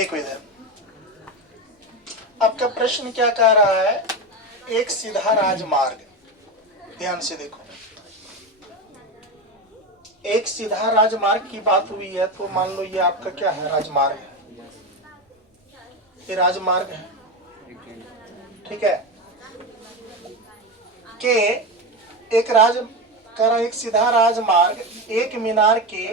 देखो इधर आपका प्रश्न क्या कह रहा है, एक सीधा राजमार्ग, ध्यान से देखो, एक सीधा राजमार्ग की बात हुई है, तो मान लो ये आपका क्या है, राजमार्ग है, ये राजमार्ग है, ठीक है, के एक सीधा राजमार्ग एक मीनार के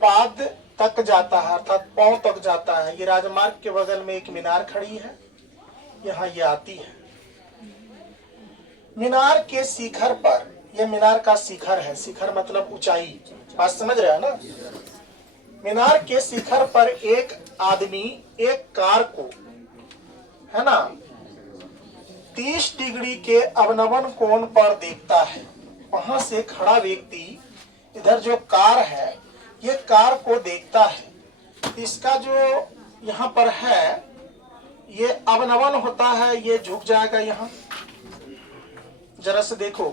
पाद तक जाता है, अर्थात पांव तक जाता है। ये राजमार्ग के बगल में एक मीनार खड़ी है, यहाँ ये आती है। मीनार के शिखर पर, यह मीनार का शिखर है, शिखर मतलब ऊंचाई, बात समझ रहे हैं ना। मीनार के शिखर पर एक आदमी एक कार को, है ना, 30 डिग्री के अवनमन कोण पर देखता है। वहां से खड़ा व्यक्ति इधर जो कार है, ये कार को देखता है। इसका जो यहाँ पर है, ये अवनमन होता है, ये झुक जाएगा यहाँ, जरा से देखो,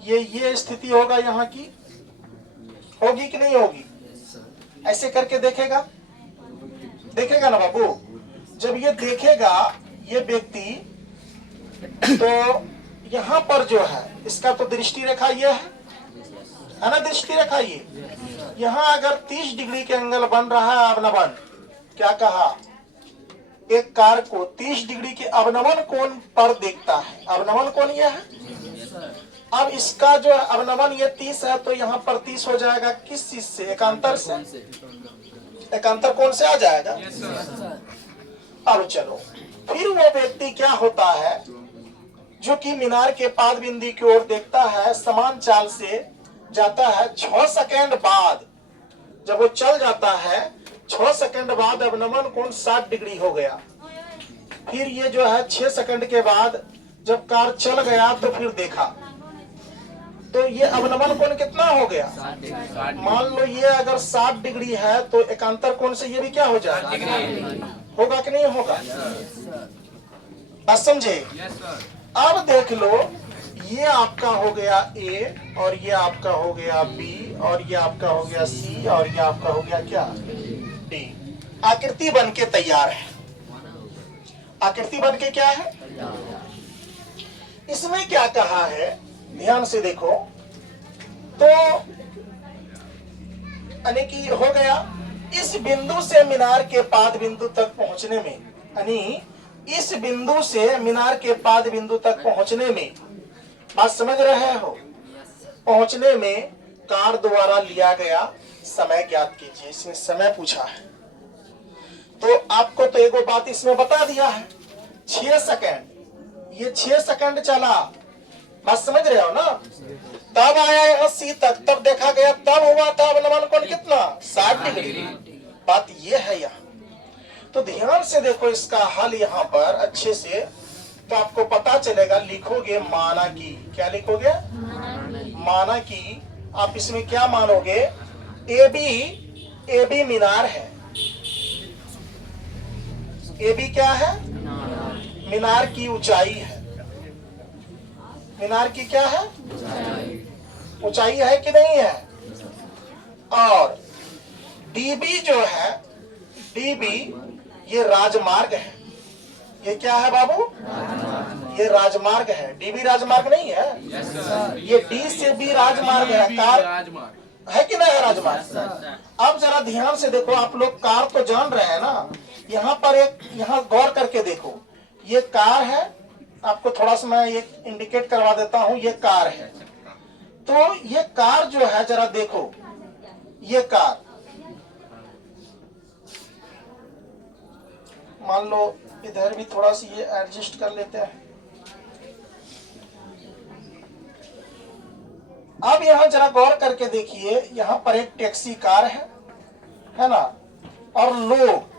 ये स्थिति होगा यहाँ की, होगी कि नहीं होगी? ऐसे करके देखेगा, देखेगा ना बाबू। जब ये देखेगा ये व्यक्ति, तो यहाँ पर जो है इसका तो दृष्टि रेखा ये है ना, दृष्टि रेखा ये, यहाँ अगर 30 डिग्री के एंगल बन रहा है अवनमन, क्या कहा, एक कार को 30 डिग्री के अवनमन कोण पर देखता है। अवनमन कोण ये है। अब इसका जो अवनमन ये 30 है, तो यहाँ पर 30 हो जाएगा किस चीज से, एकांतर से, एकांतर कोण से आ जाएगा। अब चलो, फिर वो व्यक्ति क्या होता है, जो कि मीनार के पाद बिंदी की ओर देखता है, समान चाल से जाता है। 6 सेकेंड बाद जब वो चल जाता है, 6 सेकेंड बाद अवनमन कोण 60 डिग्री हो गया। फिर ये जो है 6 सेकेंड के बाद जब कार चल गया, तो फिर देखा, तो ये अवनमन कोण कितना हो गया, मान लो ये अगर 60 डिग्री है, तो एकांतर कोण से ये भी क्या हो जाएगा, होगा कि नहीं होगा? बात समझे? अब देख लो, ये आपका हो गया ए, और ये आपका हो गया बी, और ये आपका हो गया सी, और ये आपका हो गया क्या, डी। आकृति बन के तैयार है, आकृति बन के क्या है। इसमें क्या कहा है, ध्यान से देखो, तो यानी कि हो गया, इस बिंदु से मीनार के पाद बिंदु तक पहुंचने में, यानी इस बिंदु से मीनार के पाद बिंदु तक पहुंचने में, बात समझ रहे हो, पहुंचने में कार द्वारा लिया गया समय ज्ञात कीजिए। इसमें समय पूछा है, तो आपको तो एगो बात इसमें बता दिया है, 6 सेकेंड, ये 6 सेकेंड चला, बात समझ रहे हो ना। तब आया यहाँ सी तक, तब देखा गया, तब हुआ था अवनमन कोण कितना, 60 डिग्री। बात ये है यहाँ, तो ध्यान से देखो इसका हल यहाँ पर अच्छे से, तो आपको पता चलेगा। लिखोगे माना की, क्या लिखोगे, माना की। आप इसमें क्या मानोगे, ए बी मीनार है, ए बी क्या है, मीनार की ऊंचाई है, मीनार की क्या है, ऊंचाई है कि नहीं है। और डीबी जो है, डीबी ये राजमार्ग है, ये क्या है बाबू, ये राजमार्ग है। डीबी राजमार्ग नहीं है, ये डी से बी राजमार्ग है, कार है कि नहीं है राजमार्ग। अब जरा ध्यान से देखो, आप लोग कार तो जान रहे हैं ना, यहाँ पर एक, यहाँ गौर करके देखो, ये कार है, आपको थोड़ा सा मैं ये इंडिकेट करवा देता हूँ, ये कार है। तो ये कार जो है, जरा देखो, ये कार, मान लो इधर भी थोड़ा सा ये एडजस्ट कर लेते हैं। अब यहाँ जरा गौर करके देखिए, यहाँ पर एक टैक्सी कार है ना, और लोग,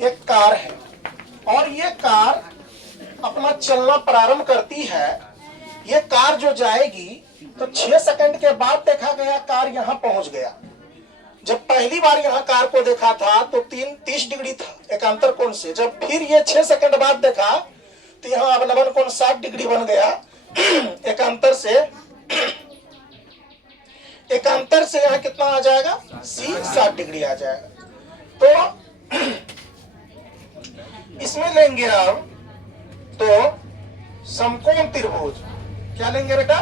एक कार है, और ये कार अपना चलना प्रारंभ करती है। ये कार जो जाएगी, तो 6 सेकंड के बाद देखा गया कार यहाँ पहुंच गया। जब पहली बार यहाँ कार को देखा था, तो 30 डिग्री था एकांतर कोण से। जब फिर ये 6 सेकंड बाद देखा, तो यहाँ अवनवन कोण 60 डिग्री बन गया। एकांतर से यहाँ कितना आ जाएगा, सी 60 डिग्री आ जाएगा। तो इसमें लेंगे हम तो समकोण त्रिभुज, क्या लेंगे बेटा,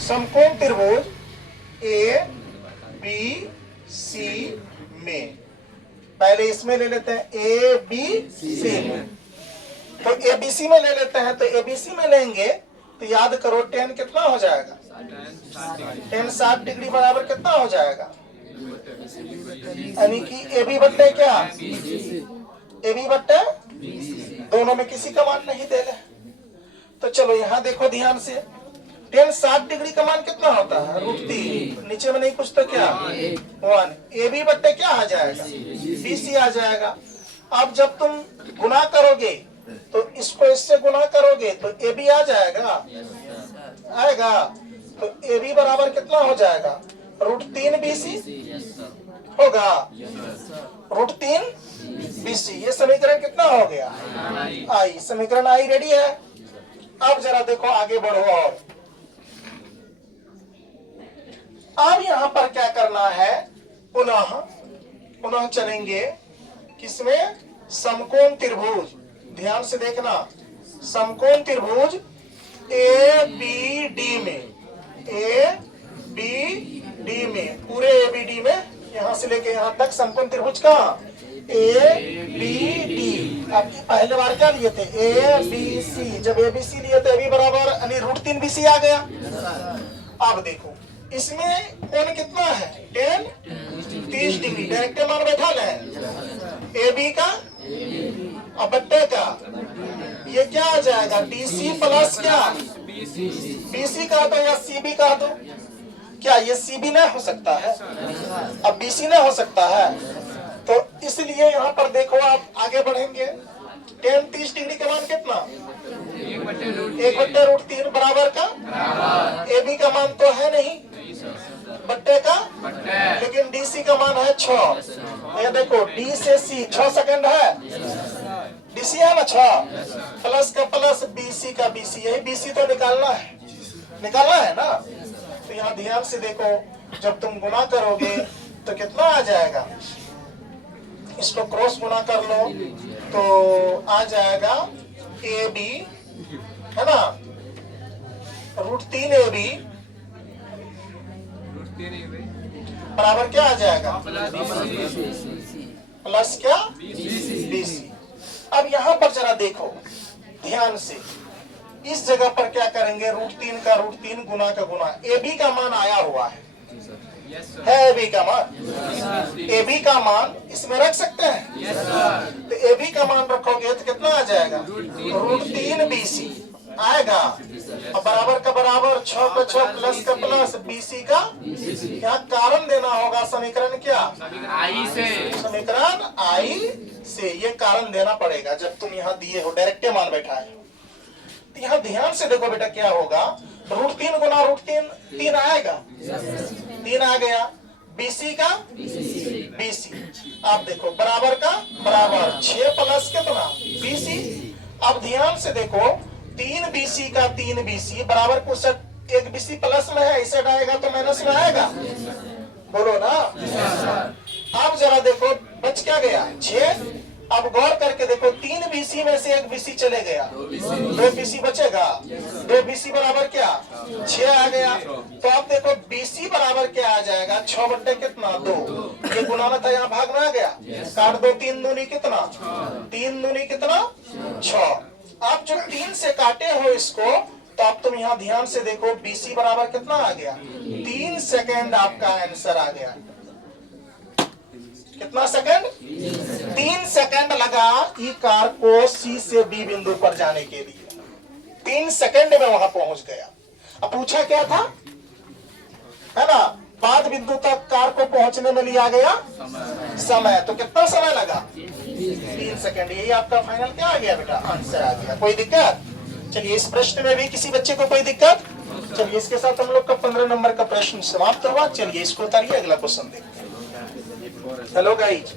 समकोण त्रिभुज ए बी सी में, पहले इसमें ले लेते हैं ए बी सी में, तो ए बी सी में ले लेते हैं। तो ए बी सी में लेंगे तो याद करो tan कितना हो जाएगा, tan 60 डिग्री बराबर कितना हो जाएगा, यानी कि ए बी बट्टे क्या, ए बी बट्टे, दोनों में किसी का मान नहीं दे रहे। तो चलो यहाँ देखो ध्यान से, tan 60 डिग्री का मान कितना होता है, √3, नीचे में नहीं कुछ तो क्या 1, ए बी बट्टे क्या आ जाएगा, बी सी आ जाएगा। अब जब तुम गुना करोगे तो इसको इससे गुना करोगे तो ए बी आ जाएगा, आएगा। तो ए बी बराबर कितना हो जाएगा, √3 बी सी होगा, √3 बी सी। ये समीकरण कितना हो गया, आई, समीकरण आई रेडी है। अब जरा देखो आगे बढ़ो, और अब यहां पर क्या करना है, पुनः चलेंगे किसमें, समकोण त्रिभुज, ध्यान से देखना, समकोण त्रिभुज ए बी डी में, ए बी डी में, पूरे ए बी डी में, यहां से लेके यहां तक समकोण त्रिभुज का ए बी डी। अब पहले बार क्या लिए थे, ए बी सी, जब ए बी सी लिए थे ए बी बराबर यानी √3 बी सी आ गया। अब देखो इसमें कोण कितना है, tan 30 डिग्री, डायरेक्ट मान बैठा ले, ए बी का और बट्टे का, ये क्या आ जाएगा, डीसी प्लस क्या, बीसी का दो या सीबी का दो, क्या ये सीबी नहीं हो सकता है, अब बीसी नहीं हो सकता है। तो इसलिए यहाँ पर देखो आप आगे बढ़ेंगे, tan 30 डिग्री का मान कितना, 1/√3 बराबर का, ए बी का मान तो है नहीं, बट्टे का, लेकिन डीसी का मान है 6। ये देखो डी से सी 6 सेकंड है, डीसी है ना 6, प्लस का प्लस बीसी का बीसी, यही बीसी तो निकालना है ना। तो यहाँ ध्यान से देखो, जब तुम गुना करोगे तो कितना आ जाएगा, इसको क्रॉस गुना कर लो तो आ जाएगा ए बी, है ना, √3 ए बी बराबर क्या आ जाएगा, प्लस क्या, बीसी। अब यहाँ पर जरा देखो ध्यान से, इस जगह पर क्या करेंगे, √3 का √3 गुना का गुना, ए बी का मान आया हुआ है ए बी का मान, ए बी का मान इसमें रख सकते हैं। तो ए बी का मान रखोगे तो कितना आ जाएगा, √3 बी सी आएगा, और बराबर का बराबर 6 का 6 प्लस का प्लस बीसी का, यहाँ कारण देना होगा, समीकरण क्या, आई से, समीकरण आई से, ये कारण देना पड़ेगा जब तुम यहाँ दिए हो, डायरेक्ट मान बैठा है। तो यहाँ ध्यान से देखो बेटा क्या होगा, √3 गुना √3 3 आएगा, 3 आ गया, बीसी का बीसी, आप देखो बराबर का बराबर 6 प्लस कितना, बीसी। अब ध्यान से देखो 3 बीसी का 3 बीसी बराबर को सेट, एक बीसी प्लस में है, इसे आएगा तो माइनस में आएगा, बोलो ना। अब जरा देखो बच क्या गया, 6। अब गौर करके देखो 3 बीसी में से 1 बीसी चले गया, 2 बीसी बचेगा, 2 बीसी बराबर क्या, 6 आ गया। तो अब देखो बीसी बराबर क्या आ जाएगा, 6 बट्टे कितना, 2, ये गुना था यहाँ भाग में आ गया, काट दो, 3 दूनी कितना, 3 दूनी कितना 6। आप जब 3 से काटे हो इसको, तो अब तुम यहाँ ध्यान से देखो बीसी बराबर कितना आ गया, 3 सेकेंड आपका आंसर आ गया। कितना सेकंड, 3 सेकंड लगा ई कार को सी से बी बिंदु पर जाने के लिए, 3 सेकंड में वहां पहुंच गया। अब पूछा क्या था, है ना, 5 बिंदु तक कार को पहुंचने में लिया गया समय, तो कितना समय लगा, 3 सेकंड। यही आपका फाइनल क्या आ गया बेटा, आंसर आ गया। कोई दिक्कत, चलिए इस प्रश्न में भी किसी बच्चे को कोई दिक्कत, चलिए इसके साथ हम लोग का 15 नंबर का प्रश्न समाप्त हुआ। चलिए इसको उतारिए, अगला क्वेश्चन देखते हैं। Hello guys,